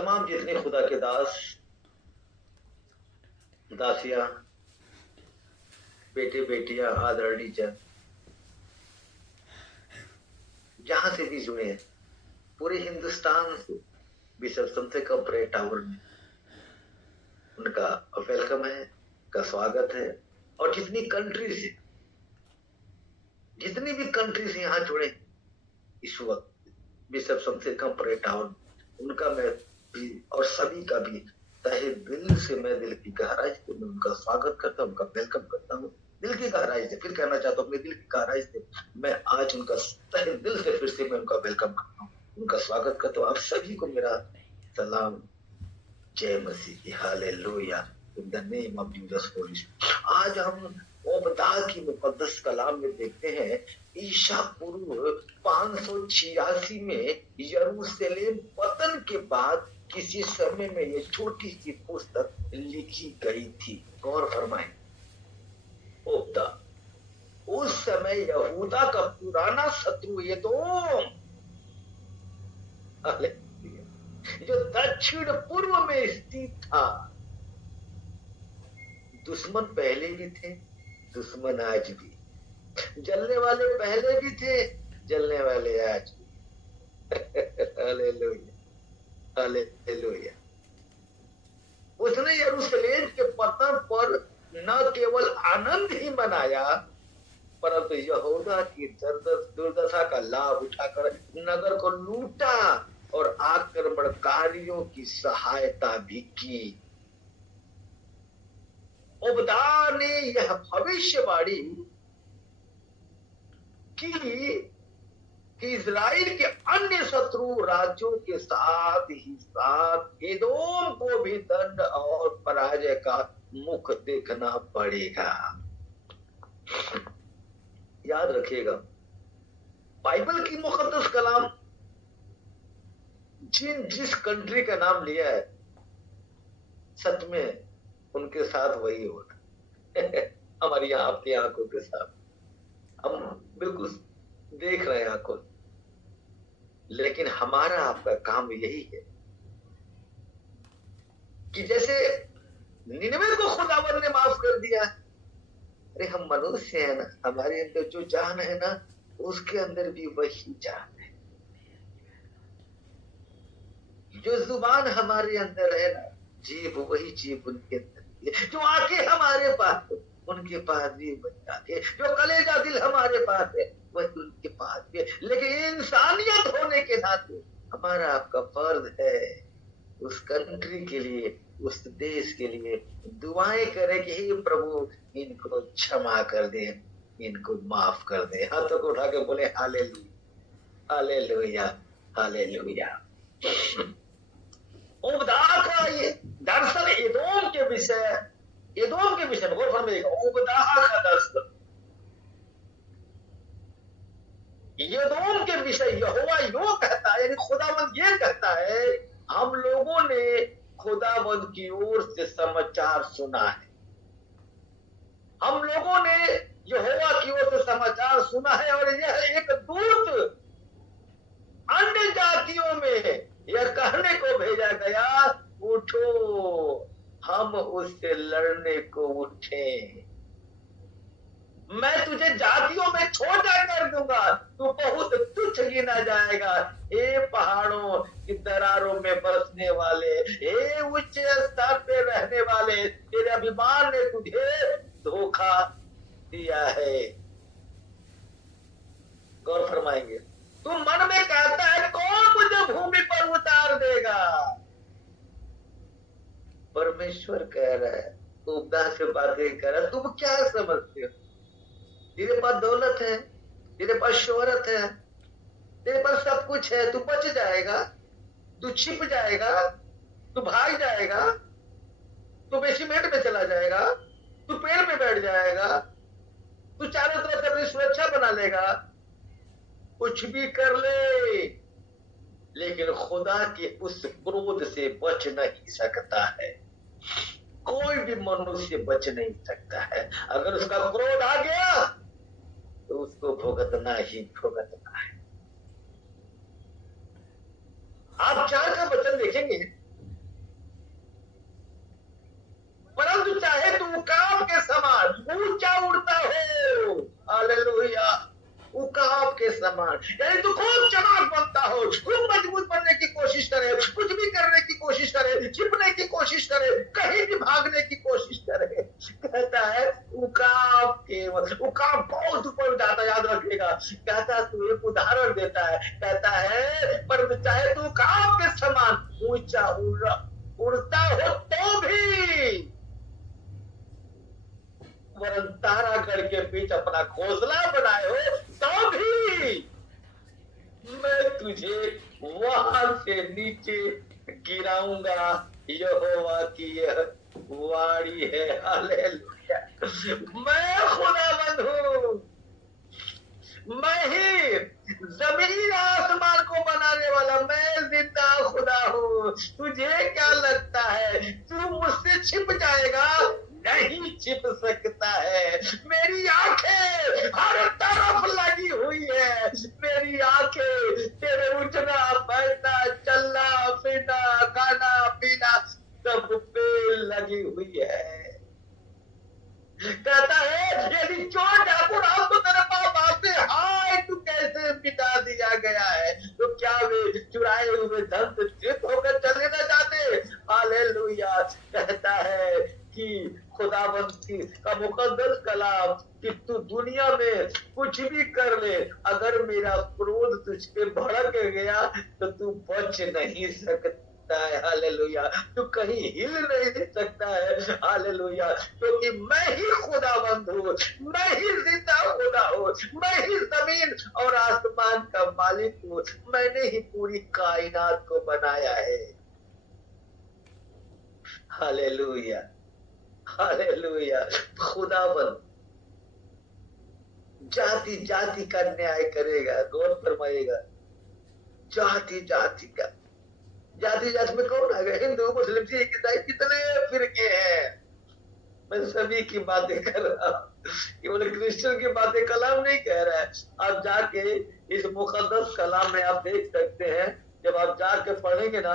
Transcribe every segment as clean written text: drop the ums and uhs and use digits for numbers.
तमाम जितने खुदा के दास दासियां, बेटे बेटियां, आदरणीय जन, जहां से भी जुड़े हैं, पूरे हिंदुस्तान से बिशप समसे कम प्रेयर टावर में उनका वेलकम है, का स्वागत है। और जितनी कंट्री से, जितनी भी कंट्री से यहाँ जुड़े इस वक्त बिशप समसे कम प्रेयर टावर, उनका मैं भी और सभी का भी तहे दिल से, मैं दिल की गहराई से मैं उनका स्वागत करता हूँ, उनका वेलकम करता हूँ। दिल की गहराई से, फिर कहना चाहता हूँ, अपने दिल की गहराई से मैं आज उनका तहे दिल से फिर से मैं उनका वेलकम करता हूँ, उनका स्वागत करता हूँ। आप सभी को मेरा सलाम, जय मसीह, hallelujah, in the name of Jesus Christ. आज हम ओबदा की मुकद्दस कलाम में देखते हैं, ईसा पूर्व 586 में यरूशलेम पतन के बाद किसी समय में ये छोटी सी पुस्तक लिखी गई थी। गौर फरमाएं, ओबदा उस समय यहूदा का पुराना शत्रु एदोम, जो दक्षिण पूर्व में स्थित था। दुश्मन पहले भी थे, दुश्मन आज भी, जलने वाले पहले भी थे, जलने वाले आज भी। Hallelujah, hallelujah. उसने यरूशलेम के पतन पर न केवल आनंद ही मनाया, परंतु यहूदा की दुर्दशा का लाभ उठाकर नगर को लूटा और आक्रमणकारियों की सहायता भी की। ओबदा ने यह भविष्यवाणी की कि इजराइल के अन्य शत्रु राज्यों के साथ ही साथ एदोम को भी दंड और पराजय का मुख देखना पड़ेगा। याद रखिएगा, बाइबल की मुकद्दस कलाम जिस कंट्री का नाम लिया है, सच में उनके साथ वही होता हमारी आपकी आंखों के साथ हम बिल्कुल देख रहे हैं आंखों, लेकिन हमारा आपका काम यही है कि जैसे निनवे को खुदावन ने माफ कर दिया, अरे हम मनुष्य हैं ना, हमारे अंदर जो जान है ना, उसके अंदर भी वही जान है। जो जुबान हमारे अंदर है ना, जीभ वही जीभ उनके अंदर है। जो आंखें हमारे पास है, उनके पास भी वही आंखें है। जो कलेजा दिल हमारे पास है, वही उनके पास भी है। लेकिन इंसानियत होने के नाते हमारा आपका फर्ज है उस कंट्री के लिए, उस देश के लिए दुआएं करें कि हे प्रभु इनको क्षमा कर दे, इनको माफ कर दे। हाथों को उठा के बोले हालेलुया, हालेलुया, हालेलुया। ओबदा का ये दरअसल एदोम के विषय में गौर फरमाइएगा। ओबदा का दरअसल एदोम के विषय यहोवा यूं कहता है, यानी खुदावंद ये कहता है, हम लोगों ने खुदावंद की ओर से समाचार सुना है, हम लोगों ने यहोवा की ओर से समाचार सुना है, और यह एक दूत अन्य जातियों में यह कहने को भेजा गया, उठो हम उससे लड़ने को उठे, मैं तुझे जातियों में छोटा कर दूंगा, तू बहुत तुच्छ गिना जाएगा। हे पहाड़ों की दरारों में बसने वाले, हे उच्च स्तर पे रहने वाले, तेरे अभिमान ने तुझे धोखा दिया है। गौर फरमाएंगे, तू मन में कहता है कौन मुझे भूमि पर उतार देगा, परमेश्वर कह रहा है, ओबदा से बातें कर रहा है, तुम क्या समझते हो? तेरे पास दौलत है, तेरे पास शोहरत है, तेरे पास सब कुछ है, तू बच जाएगा, तू छिप जाएगा, तू भाग जाएगा, तू बेसमेंट में चला जाएगा, तू पेड़ में बैठ जाएगा, तू चारों तरफ से अपनी सुरक्षा बना लेगा, कुछ भी कर ले, लेकिन खुदा के उस क्रोध से बच नहीं सकता है। कोई भी मनुष्य बच नहीं सकता है। अगर उसका क्रोध आ गया तो उसको भुगतना ही भुगतना है। आप 4 का वचन देखेंगे, यानी तू खूब चालाक बनता हो, खूब मजबूत बनने की कोशिश करे, कुछ भी करने की कोशिश करे, छिपने की कोशिश करे, कहीं भी भागने की कोशिश करे। कहता है उकाब बहुत ऊपर जाता, याद रखिएगा। कहता तू एक उदाहरण देता है, कहता है पर चाहे तू उकाब के समान ऊंचा उड़ता हो तो भी, वरन तारागढ़ के बीच अपना घोंसला बनाए हो तो भी मैं तुझे वहां से नीचे गिराऊंगा। यहोवा की यह वाणी है। हालेलुया। मैं खुदावंद हूँ, मैं ही जमीन आसमान को बनाने वाला, मैं जिंदा खुदा हूँ। तुझे क्या लगता है तू मुझसे छिप जाएगा? नहीं छिप सकता है। मेरी आंखें हर तरफ लगी हुई है, मेरी आंखें तेरे उठना बैठना चलना फिरना खाना पीना सब पे लगी हुई है। कहता है यदि चोर डाकू रात को तेरे पास आते, हाय तू कैसे मिटा दिया गया है, तो क्या वे चुराए हुए धन से चित होकर चले न जाते? हालेलुया। कहता है कि खुदावंद का मुकद्दस कलाम कि तू दुनिया में कुछ भी कर ले, अगर मेरा क्रोध तुझ पे भड़क गया तो तू बच नहीं सकता है। हालेलुया। तू कहीं हिल नहीं सकता है। हालेलुया। क्योंकि मैं ही खुदावंद हूँ, मैं ही जिंदा खुदा हूँ, मैं ही जमीन और आसमान का मालिक हूँ, मैंने ही पूरी कायनात को बनाया है। हालेलुया। हालेलुया। खुदावंद जाति जाति का न्याय करेगा, गौर फरमाइएगा। जाति जाति का, जाति जाति में कौन आ गए? हिंदू मुस्लिम सिख ईसाई कितने फिरके हैं। मैं सभी की बातें कर रहा हूँ, केवल क्रिश्चियन की बातें कलाम नहीं कह रहा है। आप जाके इस मुकद्दस कलाम में आप देख सकते हैं, जब आप जाके पढ़ेंगे ना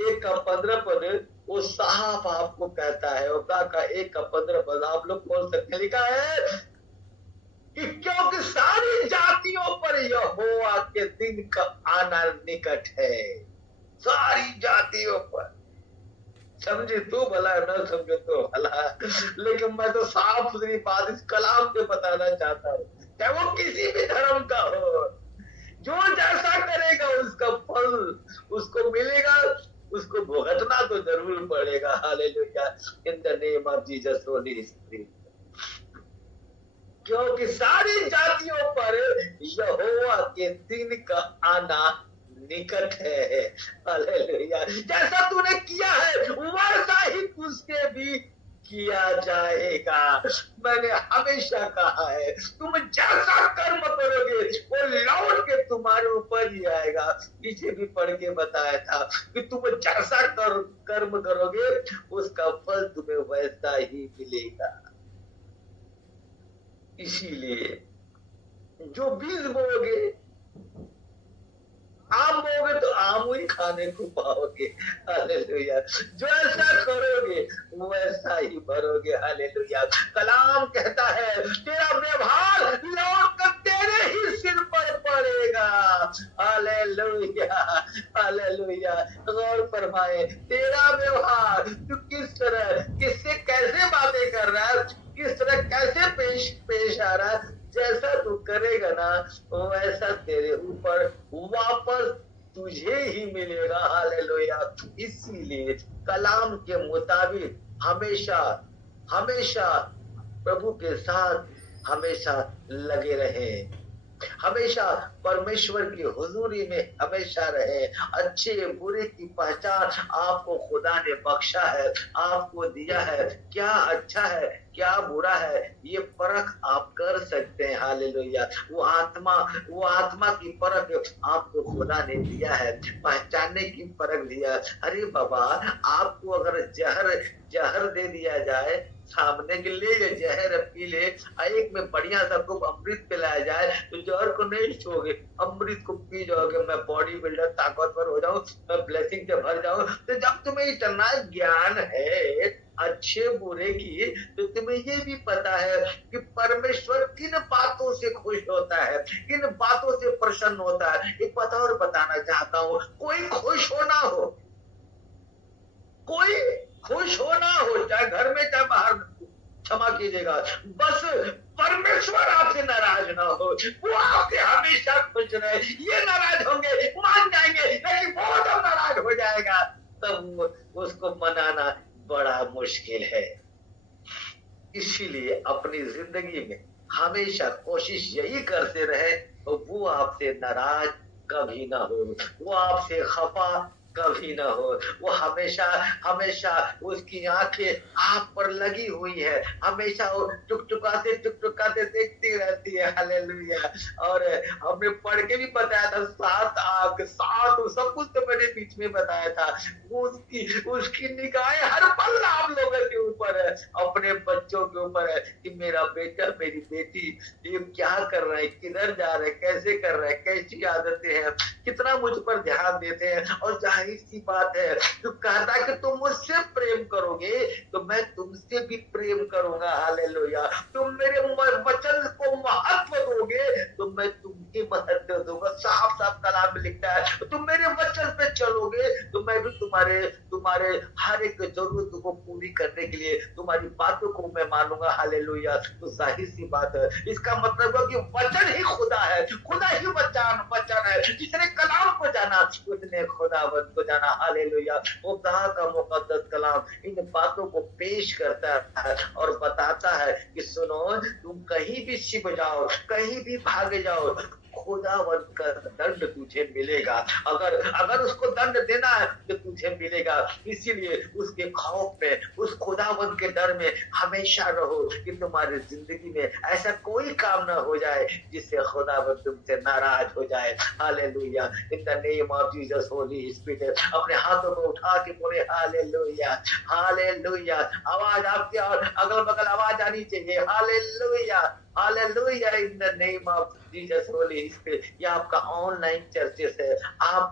1 का 15 पद, वो साफ आपको कहता है। और का 1 का 15 पद आप लोग खोल सकते हैं। लिखा है कि क्योंकि सारी जातियों पर यहोवा के दिन का आना निकट है। सारी जातियों पर, समझे तो भला, न समझे तो भला, लेकिन मैं तो साफ सुथरी बात इस कलाम से बताना चाहता हूँ। चाहे वो किसी भी धर्म का हो, जो जैसा करेगा उसका फल उसको मिलेगा, उसको भुगतना तो जरूर पड़ेगा। Hallelujah. In the name of Jesus Holy spirit. क्योंकि सारी जातियों पर यहोवा के दिन का आना निकट है। हालेलुया। जैसा तूने किया है वैसा ही तुझसे भी किया जाएगा। मैंने हमेशा कहा है तुम जैसा कर्म करोगे वो लौट के तुम्हारे ऊपर ही आएगा। पीछे भी पढ़ के बताया था कि तुम जैसा कर्म करोगे उसका फल तुम्हें वैसा ही मिलेगा। इसीलिए जो बीज बोओगे, आम बोओगे तो आम ही खाने को पाओगे। हालेलुया। जो ऐसा करोगे वैसा ही भरोगे। हालेलुया। कलाम कहता है तेरा व्यवहार लौट कर तेरे ही सिर पर पड़ेगा। हालेलुया। हालेलुया। गौर फरमाए, तेरा व्यवहार तू किस तरह, किससे कैसे बातें कर रहा है, किस तरह कैसे पेश आ रहा है, जैसा तू करेगा ना वैसा तेरे ऊपर वापस तुझे ही मिलेगा। हालेलुया। इसीलिए कलाम के मुताबिक हमेशा हमेशा प्रभु के साथ हमेशा लगे रहें, हमेशा परमेश्वर की हुजूरी में हमेशा रहे। अच्छे बुरे की पहचान आपको खुदा ने बख्शा है, आपको दिया है। क्या अच्छा है क्या बुरा है ये परख आप कर सकते हैं। हालेलुया। वो आत्मा की परख आपको खुदा ने दिया है, पहचानने की परख दिया। अरे बाबा, आपको अगर जहर दे दिया जाए सामने के लिए ये जहर पी ले, एक में बढ़िया सा खूब अमृत पिलाया जाए तो जहर को नहीं छोगे, अमृत को पी जाओगे, मैं बॉडी बिल्डर ताकतवर हो जाऊं, मैं ब्लेसिंग से भर जाऊं। तो जब तुम्हें इतना ज्ञान है अच्छे बुरे की, तो तुम्हें ये भी पता है कि परमेश्वर किन बातों से खुश होता है, किन बातों से प्रसन्न होता है। एक बात और बताना चाहता हूँ, कोई खुश हो ना हो, कोई खुश हो ना हो, चाहे घर में चाहे बाहर, क्षमा कीजिएगा, बस परमेश्वर आपसे नाराज ना हो, वो आपसे हमेशा खुश रहे। ये नाराज होंगे, मान जाएंगे, लेकिन वो जब नाराज हो जाएगा तब उसको मनाना बड़ा मुश्किल है। इसीलिए अपनी जिंदगी में हमेशा कोशिश यही करते रहे तो वो आपसे नाराज कभी ना हो, वो आपसे खफा कभी ना हो, वो हमेशा हमेशा उसकी आंखें आप पर लगी हुई है, हमेशा वो टुकटुकाते देखती रहती है। हालेलुया। और हमने पढ़ के भी बताया था, 7 आंख 7 सब कुछ तो मैंने बीच में बताया था। उसकी निगाहें हर पल आप लोगों के ऊपर है, अपने बच्चों के ऊपर है कि मेरा बेटा मेरी बेटी ये क्या कर रहा है, किधर जा रहे, कैसे कर रहे, कैसी आदतें हैं, कितना मुझ पर ध्यान देते हैं। और जाहिर सी बात है, तो कहता कि तुम मुझसे प्रेम करोगे तो मैं तुमसे भी प्रेम करूंगा। हालेलुया। तुम मेरे वचन को महत्व दोगे तो मैं तुमके महत्व दूंगा। साफ साफ कलाम में लिखता है, तुम मेरे वचन पे चलोगे तो मैं भी तुम्हारे हर एक जरूरत को पूरी करने के लिए तुम्हारी बातों को मैं मानूंगा। हालेलुया। तो जाहिर सी बात है, इसका मतलब है कि वचन ही खुदा है, खुदा ही वचन है। जिसने कलाम को जाना उसने खुदावंत को जाना। हालेलुया। खुदा का मुकद्दस कलाम इन बातों को पेश करता है और बताता है कि सुनो, तुम कहीं भी छिप जाओ, कहीं भी भागे जाओ, खुदावंत का दंड तुझे मिलेगा। अगर उसको दंड देना है तो तुझे मिलेगा। इसीलिए उसके खौफ में, उस खुदावंत के डर में हमेशा रहो कि तुम्हारी जिंदगी में ऐसा कोई काम ना हो जाए जिससे खुदावंत तुमसे नाराज हो जाए। Hallelujah. In the name of Jesus Holy spirit, अपने हाथों को उठा के बोले हालेलुया, हालेलुया। आवाज आपके और अगल बगल आवाज आनी चाहिए। Hallelujah, hallelujah. In the name of Jesus Holy spirit. ये आपका ऑनलाइन चर्चेस है, आप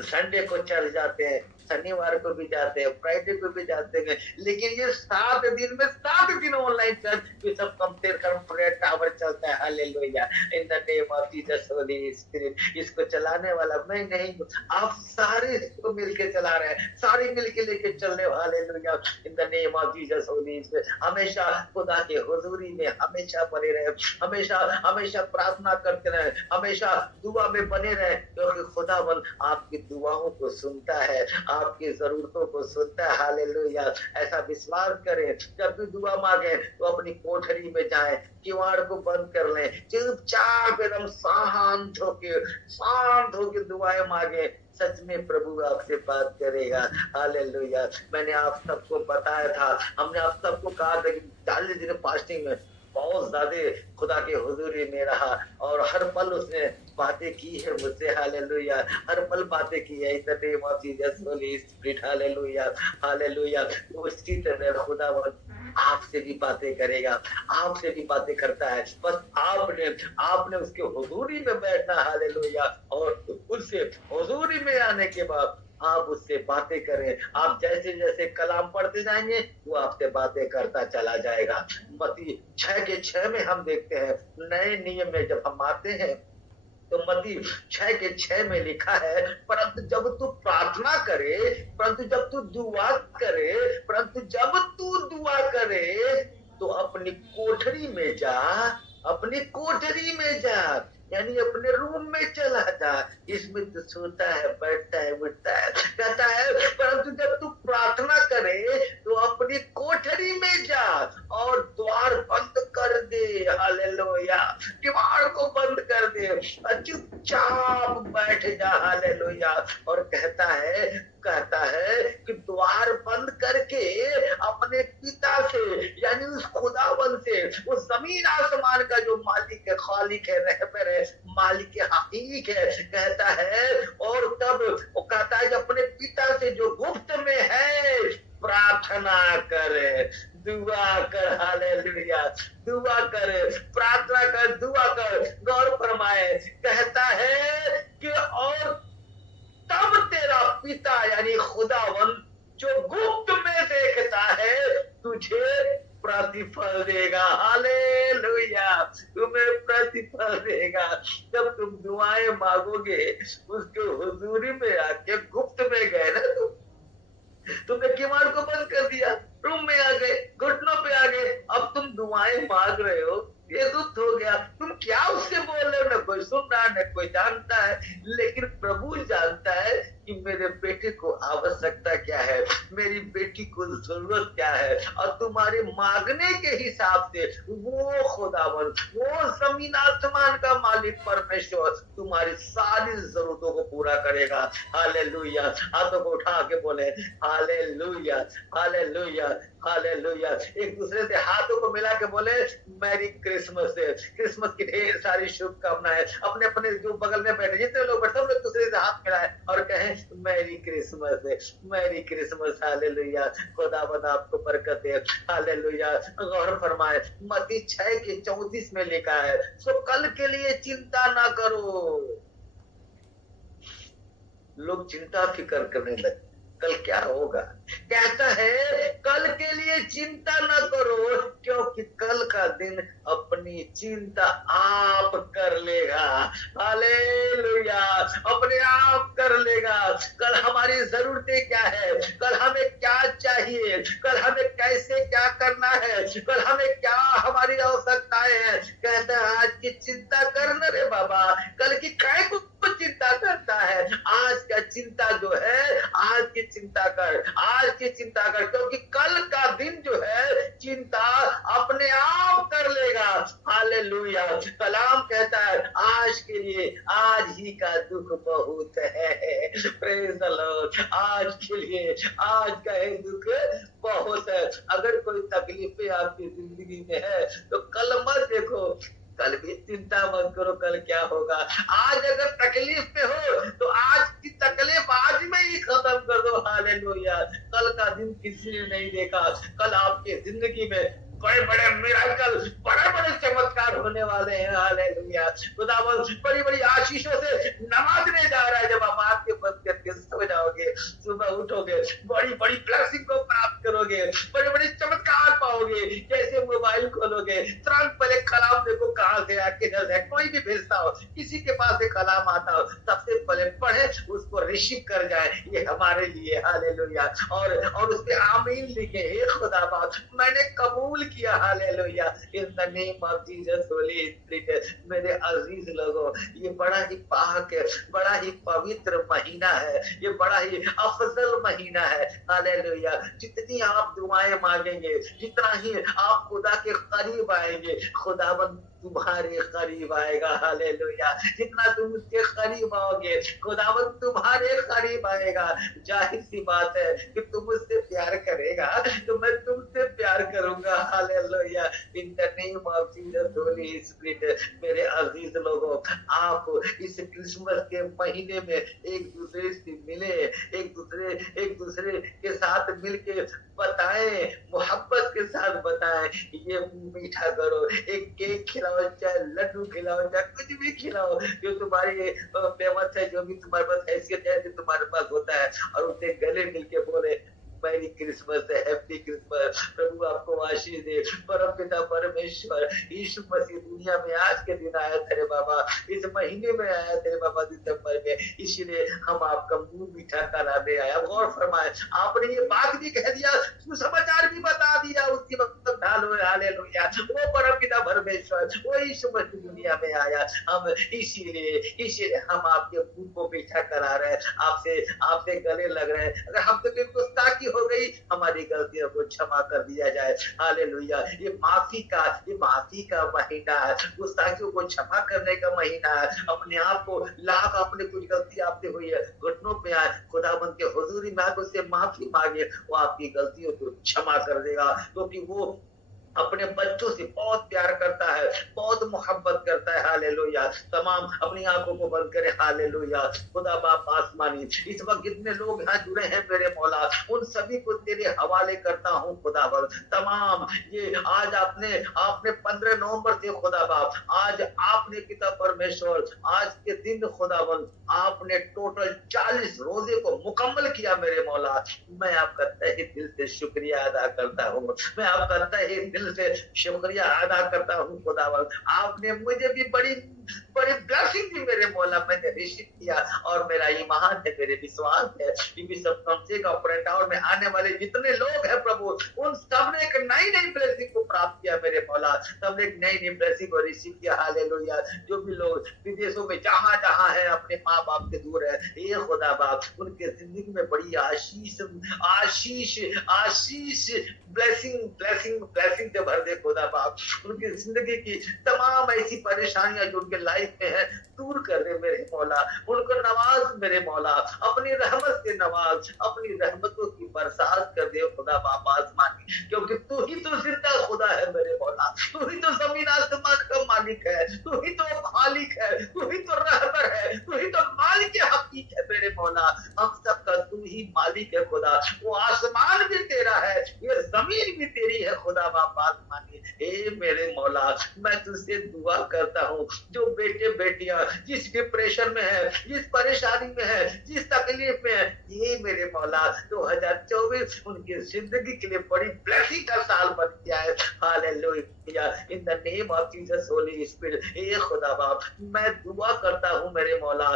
संडे को चर्च जाते हैं, शनिवार को भी जाते हैं, फ्राइडे को भी जाते हैं, लेकिन ये 7 दिन में 7 दिन ऑनलाइन चर्च ये सब कंप्लीट प्रेयर टावर चलता है। Hallelujah. In the name of Jesus Holy spirit. इसको चलाने वाला मैं नहीं, आप सारे इसको मिलके चला रहे हैं, सारे मिलके लेके चल रहे हो। Hallelujah. In the name of Jesus Holy spirit. हमेशा खुदा के हुजूरी में हमेशा बने रहे, हमेशा हमेशा प्रार्थना करते रहे, हमेशा दुआ में बने रहे, क्योंकि खुदावन आपकी दुआओं को सुनता है, आपकी जरूरतों को सुनता है। हालेलुया। ऐसा विश्वास करें, जब भी दुआ मांगे तो अपनी कोठरी में जाएं, किवाड़ को बंद कर लें, चुपचाप एकदम शांत होके दुआएं मांगे। सच में प्रभु आपसे बात करेगा। हालेलुया। मैंने आप सबको बताया था, हमने आप सबको कहा था कि 40 दिन फास्टिंग में बहुत ज्यादा खुदा के हुजूरी में रहा और हर पल उसने बातें की है मुझसे। हालेलुया। हर पल बातें की है। इन the name of Jesus Holy spirit. Hallelujah, hallelujah. उसी तरह खुदा आपसे भी बातें करेगा, आपसे भी बातें करता है। बस आपने उसके हुजूरी में बैठना। हालेलुया। और उससे हुजूरी में आने के बाद आप उससे बातें करें। आप जैसे जैसे कलाम पढ़ते जाएंगे वो आपसे बातें करता चला जाएगा। मत्ती 6:6 में हम देखते हैं, नए नियम में जब हम आते हैं तो मत्ती 6:6 में लिखा है, परंतु जब तू प्रार्थना करे, परंतु जब तू दुआ करे, परंतु जब तू दुआ करे तो अपनी कोठरी में जा, अपनी कोठरी में जा, यानी अपने रूम में चला जा। इसमें तो सोता है, बैठता है, उठता है, कहता है, परंतु जब तू प्रार्थना करे तो अपनी कोठरी में जा और द्वार बंद कर दे। हालेलुया। किवाड़ को बंद कर दे, चुपचाप बैठ जा। हालेलुया। और कहता है कि द्वार बंद करके अपने पिता से, यानी उस खुदावन से, उस जमीन आसमान का जो मालिक है, खालिक है, रहबर है, मालिक है, हकीक है, कहता है, और तब वो कहता है कि अपने पिता से जो गुप्त में है प्रार्थना करे। दुआ कर, हालेलुया, दुआ कर, प्रार्थना कर, दुआ कर। गौर फरमाए, कहता है कि और तब तेरा पिता यानी खुदावन जो गुप्त में देखता है तुझे प्रतिफल देगा। हालेलुया, तुम्हें प्रतिफल देगा। जब तुम दुआएं मांगोगे उसके हुजूरी में आके, गुप्त में गए ना तुमने किवाड़ को बंद कर दिया, रूम में आ गए, घुटनों पे आ गए, अब तुम दुआएं मांग रहे हो, ये दुख हो गया। तुम क्या उससे बोल रहे हो? न कोई सुन रहा, न कोई जानता है, लेकिन प्रभु जानता है कि मेरे बेटे को आवश्यकता क्या है, मेरी बेटी को जरूरत क्या है। और तुम्हारे मांगने के हिसाब से वो खुदावन, वो जमीन आसमान का मालिक परमेश्वर तुम्हारी सारी जरूरतों को पूरा करेगा। हालेलुया, हाथों को उठा के बोले हालेलुया, हालेलुया, हालेलुया। एक दूसरे से हाथों को मिला के बोले मैरी क्रिसमस है। क्रिसमस की ढेर सारी शुभकामनाएं। अपने अपने जो बगल में बैठे जितने लोग बैठे सब लोग दूसरे से हाथ मिलाए और कहें मैरी क्रिसमस है, मैरी क्रिसमस। हालेलुया, खुदावंद आपको बरकत दे। हालेलुया। गौर फरमाए, मत्ती 6:34 में लिखा है, सो कल के लिए चिंता ना करो। लोग चिंता फिकर करने लगे, कल क्या होगा। कहता है कल के लिए चिंता न करो, क्योंकि कल का दिन अपनी चिंता आप कर लेगा। हालेलुया, अपने आप कर लेगा। कल हमारी जरूरतें क्या है, कल हमें क्या चाहिए, कल हमें कैसे क्या करना है, कल हमें क्या हमारी आवश्यकताएं हैं। कहता है आज की चिंता करना रे बाबा, कल की काय को चिंता करता है। आज का चिंता जो है, आज की चिंता कर, आज की चिंता कर, क्योंकि कल का दिन जो है चिंता अपने आप कर लेगा। हालेलुया। कलाम कहता है आज के लिए आज ही का दुख बहुत है। Praise the Lord. आज के लिए आज का ही दुख बहुत है। अगर कोई तकलीफें आपकी जिंदगी में है तो कल मत देखो, कल भी चिंता मत करो कल क्या होगा। आज अगर तकलीफ पे हो तो आज की तकलीफ आज में ही खत्म कर दो। हालेलुया। कल का दिन किसी ने नहीं देखा। कल आपके जिंदगी में बड़े बड़े मिराकल, बड़े बड़े चमत्कार होने वाले हैं। हालेलुया। खुदावंद बड़ी बड़ी आशीषों से नवाजने जा रहा है। जब आप आपके बंद करके सो जाओगे, सुबह उठोगे, बड़ी बड़ी ब्लेसिंग को प्राप्त करोगे, बड़े बड़े चमत्कार पाओगे। जैसे मोबाइल खोलोगे तुरंत पहले कलाम देखो कहां से आके है। कोई भी भेजता हो, किसी के पास से कलाम आता हो, सबसे पहले पढ़े, उसको रिसीव कर जाए, ये हमारे लिए। हालेलुया। और उसपे आमीन लिखे, हे खुदावंद मैंने कबूल किया। Hallelujah. In the name of Jesus Holy spirit. मेरे अजीज लोगों, ये बड़ा ही पाक है, बड़ा ही पवित्र महीना है, ये बड़ा ही अफजल महीना है। हालेलुया। जितनी आप दुआएं मांगेंगे, जितना ही आप खुदा के करीब आएंगे, खुदावंद तुम्हारे करीब आएगा। हालेलुया। जितना तुम उसके करीब आओगे, खुदावंद तुम्हारे करीब आएगा। जाहिर सी बात है कि तुम उससे प्यार करेगा तो मैं तुमसे प्यार करूंगा। Hallelujah. In the name of Jesus Holy spirit. मेरे अजीज लोगों, आप इस क्रिसमस के महीने में एक दूसरे से मिले, एक दूसरे के साथ मिलके बताएं, मोहब्बत के साथ बताएं, ये मीठा करो, एक केक खिलाओ, चाहे लड्डू खिलाओ, चाहे कुछ भी खिलाओ जो तुम्हारी फेमस है, जो भी तुम्हारे पास हैसियत है, जो तुम्हारे पास होता है, और उसे गले मिल के बोले मैरी क्रिसमस है, हैप्पी क्रिसमस। प्रभु आपको आशीष दे। परम पिता परमेश्वर यीशु मसीह दुनिया में आज के दिन आया तेरे बाबा, इस महीने में आया तेरे बाबा दिसंबर में, इसीलिए हम आपका मुंह मीठा कराने आया। गौर फरमाए, आपने ये बात भी कह दिया, सुसमाचार भी बता दिया, उसकी मतलब ढालो। हालेलुया। वो परम पिता परमेश्वर, वो यीशु मसीह दुनिया में आया। हम इसीलिए हम आपके मुंह को मीठा करा रहे हैं, आपसे गले लग रहे हैं। अगर हमसे कोई गुस्ताखी हो गई, हमारी गलतियों को क्षमा कर दिया जाए। हालेलुया। ये माफी का महीना है, गुस्ताखियों को क्षमा करने का महीना है। अपने आप को लाख, अपने कुछ गलती आपसे हुई है, घुटनों पे आए, खुदावंद के हुजूरी में आके उससे माफी मांगे, वो आपकी गलतियों को क्षमा कर देगा, क्योंकि वो अपने बच्चों से बहुत प्यार करता है, बहुत मोहब्बत करता है। हालेलुया। तमाम अपनी आंखों को बंद करे। हालेलुया। खुदा बाप आसमानी, इस वक्त जितने लोग यहाँ जुड़े हैं मेरे मौला, उन सभी को तेरे हवाले करता हूँ खुदावन। तमाम ये आज आपने आपने 15 नवंबर से खुदा बाप, आज आपने पिता परमेश्वर आज के दिन खुदावन आपने टोटल 40 रोजे को मुकम्मल किया मेरे मौला। मैं आपका तहे दिल से शुक्रिया अदा करता हूँ। मैं आपका तहे दिल से शुक्रिया अदा करता हूँ खुदावन। आपने मुझे भी बड़ी बड़ी ब्लेसिंग दी मेरे मौला, मैंने रिसीव किया और मेरा ईमान है, मेरे विश्वास है कि सब कमसे का टावर में आने वाले जितने लोग हैं प्रभु, उन सब ने एक नई नई ब्लेसिंग को प्राप्त किया मेरे मौला। सबने एक नई नई ब्लेसिंग को रिसीव किया। हालेलुया। जो भी लोग विदेशों में जहां जहां है, अपने माँ बाप से दूर है, ये खुदा बाप उनके जिंदगी में बड़ी आशीष आशीष आशीष ब्लेसिंग ब्लेसिंग ब्लेसिंग से भर दे खुदा बाप। उनकी जिंदगी की तमाम ऐसी परेशानियां जो उनके लाइफ में है दूर कर दे मेरे मौला। उनको नवाज मेरे मौला, अपनी रहमत से नवाज, अपनी रहमतों की बरसात कर दे खुदा बाप आसमानी, क्योंकि तू ही तो जिंदा खुदा है मेरे मौला। तू ही तो जमीन आसमान का मालिक है, तू ही तो खालिक है, तू ही तो रहबर है, तू ही तो मालिक हकीक है मेरे मौला। हम सबका तू ही मालिक है खुदा। वो आसमान भी तेरा है, ये जमीन भी तेरी है खुदा बाप आसमानी। हे मेरे मौला, मैं तुझसे दुआ करता हूँ, जो बेटे बेटियां जिस डिप्रेशन में है, जिस परेशानी में है, जिस तकलीफ में है, ये मेरे मौला 2024 उनकी जिंदगी के लिए बड़ी ब्लेसिंग का साल बन गया है। Hallelujah. In the name of Jesus Holy Spirit, हे खुदा बाप मैं दुआ करता हूँ मेरे मौला।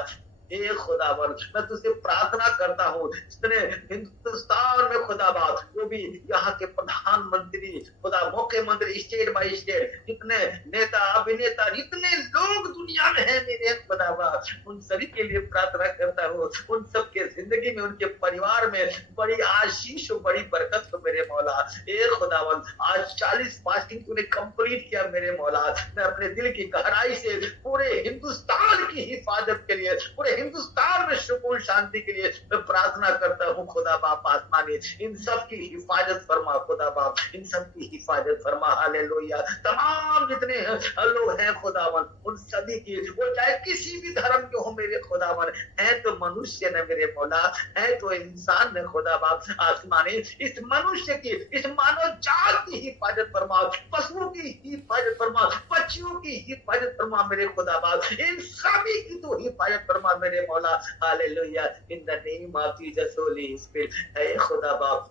हे खुदावन, मैं तुझसे प्रार्थना करता हूँ, जितने हिंदुस्तान में खुदा बाप, जो भी यहाँ के प्रधानमंत्री खुदा, मुख्यमंत्री, स्टेट बाय स्टेट, जितने नेता अभिनेता, जितने लोग दुनिया में है मेरे खुदा बाप, उन सभी के लिए प्रार्थना करता हूँ। उन सबके जिंदगी में, उनके परिवार में बड़ी आशीष और बड़ी बरकत हो मेरे मौला। हे खुदावन, आज 40 फास्टिंग तूने कंप्लीट किया मेरे मौला। मैं अपने दिल की गहराई से पूरे हिंदुस्तान की हिफाजत के लिए, पूरे हिंदुस्तान में सुकून शांति के लिए मैं प्रार्थना करता हूँ खुदा बाप आसमानी। इन सब की हिफाजत फरमा खुदा बाप, इन सब की हिफाजत फरमा। हालेलुया। तमाम जितने लोग हैं खुदावन, उन सभी की, वो चाहे किसी भी धर्म के हो मेरे खुदावन, है तो मनुष्य ने मेरे मौला, है तो इंसान ने खुदा बाप आसमानी। इस मनुष्य की, इस मानव जात की हिफाजत फरमा, पशुओं की हिफाजत फरमा, पक्षियों की हिफाजत फरमा मेरे खुदा बाप, इन सभी की तो हिफाजत फरमा मेरे मौला। Hallelujah. In the name of Jesus Holy Spirit, हे खुदा बाप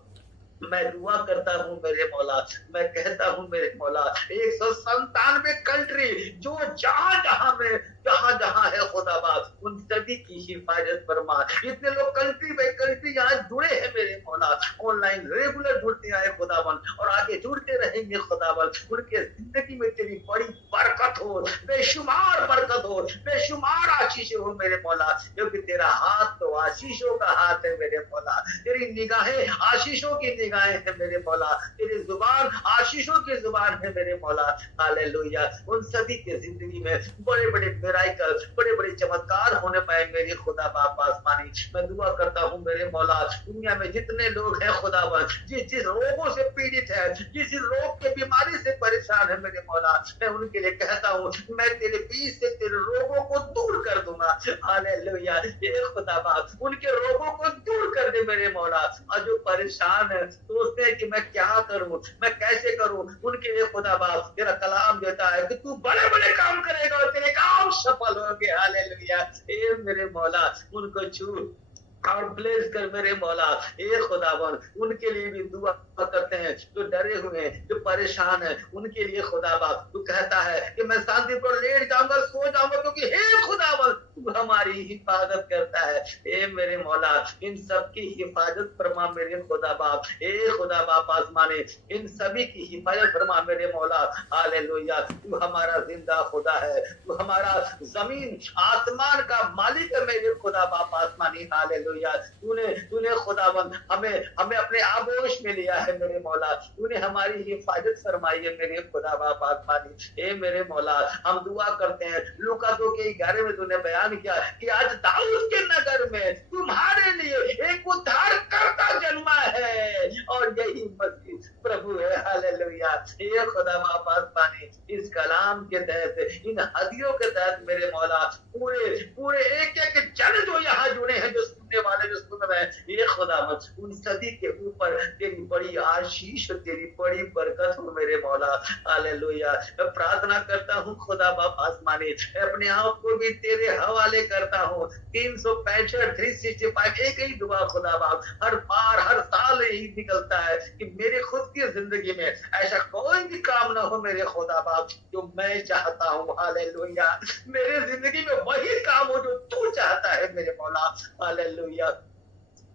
मैं दुआ करता हूँ मेरे मौला, मैं कहता हूँ मेरे मौला, 197 कंट्री जो जहां जहां है खुदा बाप, उन सभी की हिफाजत फरमा। इतने लोग कंट्री बाय कंट्री यहाँ जुड़े हैं मेरे मौला, ऑनलाइन रेगुलर जुड़ते आए खुदावन, और आगे जुड़ते रहेंगे खुदावन। उनके जिंदगी में तेरी बड़ी बरकत हो, बेशुमार बरकत हो, बेशुमार आशीष हो मेरे मौला, क्योंकि तेरा हाथ तो आशीषों का हाथ है मेरे मौला। तेरी निगाहें आशीषों की निगाहें है मेरे मौला, तेरी जुबान आशीषों की जुबान है मेरे मौला। हालेलुया। उन सभी के जिंदगी में बड़े बड़े मिराकल, बड़े बड़े चमत्कार होने पाए मेरे खुदा बाप आसमानी। मैं दुआ करता हूँ मेरे मौला, दुनिया में जितने लोग हैं खुदावन, जिस जिस रोगों से पीड़ित है, जिस रोग के बीमारी से परेशान है मेरे मौला, मैं उनके लिए कहता हूँ, मैं तेरे बीच से तेरे रोगों को दूर कर दूंगा। हालेलुया। ये खुदा बाप उनके रोगों को दूर कर दे मेरे मौला। और जो परेशान है, सोचते हैं कि मैं क्या करूं, मैं कैसे करूं, उनके लिए खुदा बाप तेरा कलाम देता है कि तू बड़े बड़े काम करेगा और तेरे काम सफल होंगे। हालेलुया। ए मेरे मौला, उनको छू और ब्लेस कर मेरे मौला। ए खुदावन उनके लिए भी दुआ करते हैं, जो डरे हुए हैं, जो परेशान है, उनके लिए खुदा बाप तू कहता है कि मैं शांति पर लेट जाऊंगा, सो जाऊंगा, क्योंकि हे खुदावन तू हमारी हिफाजत करता है। ए मेरे मौला, इन सब की हिफाजत फरमा मेरे खुदा बाप। ए खुदा बाप आसमाने, इन सभी की हिफाजत फरमा मेरे मौला। हालेलुया। तू हमारा जिंदा खुदा है, तू हमारा जमीन आसमान का मालिक है मेरे खुदा बाप आसमानी। हालेलुया। तूने खुदावंद हमें अपने आगोश में लिया है मेरे मौला, तूने हमारी हिफाजत फरमाई है मेरे खुदा बाप आसमानी। ए मेरे मौला, हम दुआ करते हैं, लूका 2:11 में तूने बयान किया कि आज दाऊद के नगर में तुम्हारे लिए एक उद्धारकर्ता जन्मा है और यही मसीह प्रभु है। हालेलुया। ये नाम के तहत, इन हदियों के तहत मेरे मौला पूरे पूरे एक एक जन जो यहाँ जुड़े हैं, जो सुनने वाले जो सुन रहे हैं, ये खुदावंद उन सभी के ऊपर तेरी बड़ी आशीष, तेरी बड़ी बरकत हो मेरे मौला। हालेलुया। मैं प्रार्थना करता हूँ खुदा बाप आसमानी, अपने आप को भी तेरे हवाले करता हूँ। 365 365 एक ही दुआ खुदा बाप, हर बार हर साल यही निकलता है कि मेरे खुद की जिंदगी में ऐसा कोई भी काम ना हो मेरे खुदा बाप जो मैं चाहता हूँ। हालेलुया। मेरे जिंदगी में वही काम हो जो तू चाहता है मेरे मौला। Hallelujah.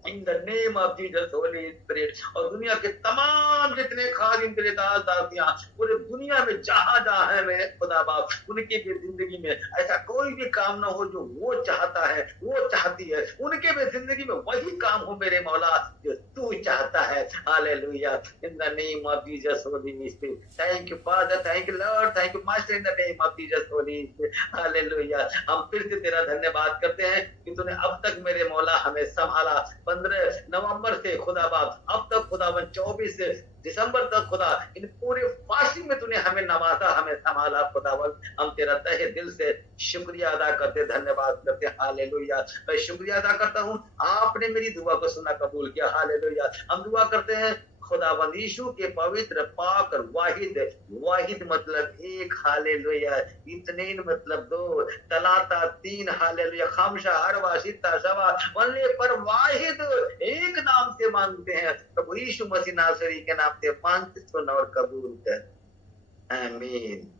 In the name of Jesus Holy spirit. और दुनिया के तमाम जितने खादिम तेरे दास दासियां पूरे दुनिया में जहां जहां है मेरे खुदा बाप, उनकी भी जिंदगी में ऐसा कोई भी काम ना हो जो वो चाहता है, वो चाहती है, उनके भी जिंदगी में वही काम हो मेरे मौला जो तू चाहता है। Hallelujah. In the name of Jesus Holy spirit. Thank you father, thank you Lord, thank you master, in the name of Jesus Holy spirit. Hallelujah. हम फिर से तेरा धन्यवाद करते हैं कि तूने अब तक मेरे मौला हमें संभाला। 15 नवंबर से खुदा बाप अब तक खुदावन 24 दिसंबर तक खुदा इन पूरे फास्टिंग में तूने हमें नवाजा, हमें संभाला खुदावन। हम तेरा तहे दिल से शुक्रिया अदा करते, धन्यवाद करते। हालेलुया। मैं शुक्रिया अदा करता हूँ, आपने मेरी दुआ को सुना, कबूल किया। हालेलुया। हम दुआ करते हैं खुदावंद यीशु के पवित्र पाक और वाहिद, वाहिद मतलब एक, हालेलुया, इतनीन मतलब दो, तलाता तीन, हालेलुया, खामशा अरवा सित्ता सवा, वल्ले पर वाहिद एक नाम से मांगते हैं, प्रभु यीशु मसीह नासरी के नाम से मांगते, सुन और कबूल कर। आमीन,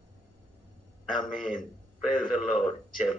आमीन। Praise the Lord. जय